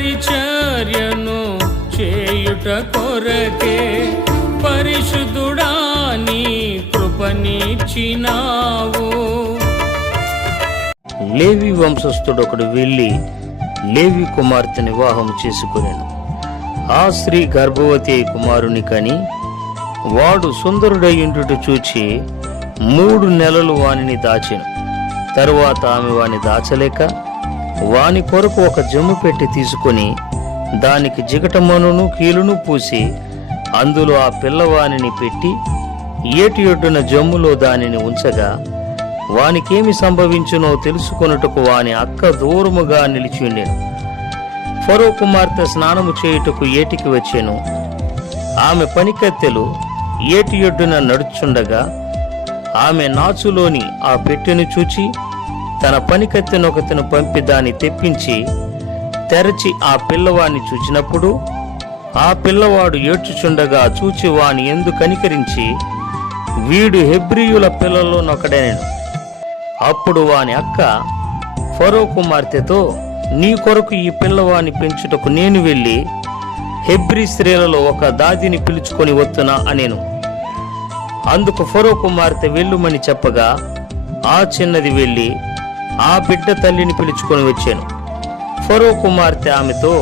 పరిచర్యను చేయుట కొరకే పరిశుద్ధుడా నీ కృపనిచ్చినావు. లేవి వంశస్థుడొకడు వెళ్ళి లేవి కుమార్తె వివాహం చేసుకొనెను. ఆ స్త్రీ గర్భవతి అయి కుమారుని కని వాడు సుందరుడయ్యుండుట చూచి 3 నెలలు వానిని దాచెను. తరువాత ఆమె వాని దాచలేక వాని కొరకు ఒక జమ్ము పెట్టి తీసుకొని దానికి జిగటమనును కీలును పూసి అందులో ఆ పిల్లవానిని పెట్టి ఏటి ఒడ్డున జమ్ములో దానిని ఉంచగా వానికేమి సంభవించునో తెలుసుకొనుటకు వాని అక్క దూరముగా నిలిచి ఉండెను. ఫరో కుమార్తె స్నానము చేయుటకు ఏటికి వచ్చెను. ఆమె పనికత్తెలు ఏటి ఒడ్డున నడుచుండగా ఆమె నాచులోని ఆ పెట్టెను చూచి తన పనికత్తెనొకతను పంపి దాన్ని తెప్పించి తెరచి ఆ పిల్లవాడిని చూచినప్పుడు ఆ పిల్లవాడు ఏడ్చుచుండగా చూచి వాని యందు కనికరించి వీడు హెబ్రీయుల పిల్లల్లోనొకడెనెను. అప్పుడు వాని అక్క ఫరో కుమార్తెతో నీ కొరకు ఈ పిల్లవాడిని పెంచుటకు నేను వెళ్ళి హెబ్రీ స్త్రీలలో ఒక దాదిని పిలుచుకొని వస్తున్నా అనేను. అందుకు ఫరో కుమార్తె వెళ్ళుమని చెప్పగా ఆ చిన్నది వెళ్ళి ఆ బిడ్డ తల్లిని పిలుచుకొని వచ్చాను. ఫరో కుమార్తె ఆమెతో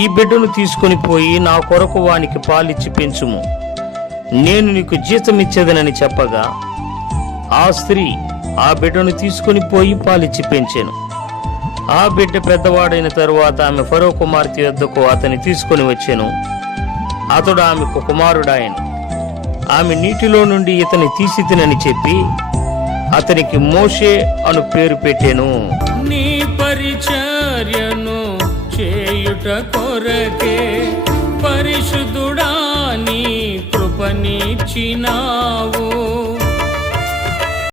ఈ బిడ్డను తీసుకొని పోయి నా కొరకు వానికి పాలిచ్చి పెంచుము, నేను నీకు జీతమిచ్చేదనని చెప్పగా ఆ స్త్రీ ఆ బిడ్డను తీసుకొని పోయి పాలిచ్చి పెంచాను. ఆ బిడ్డ పెద్దవాడైన తరువాత ఆమె ఫరో కుమార్తె యొద్దకు అతని తీసుకొని వచ్చాను. అతడు ఆమెకు కుమారుడాయను. ఆమె నీటిలో నుండి ఇతని తీసి తినని చెప్పి అతనికి మోషే అను పేరు పెట్టెను. నీ పరిచర్యను చేయుట కొరకే పరిశుద్ధుడా నీ కృపనిచ్చినావు.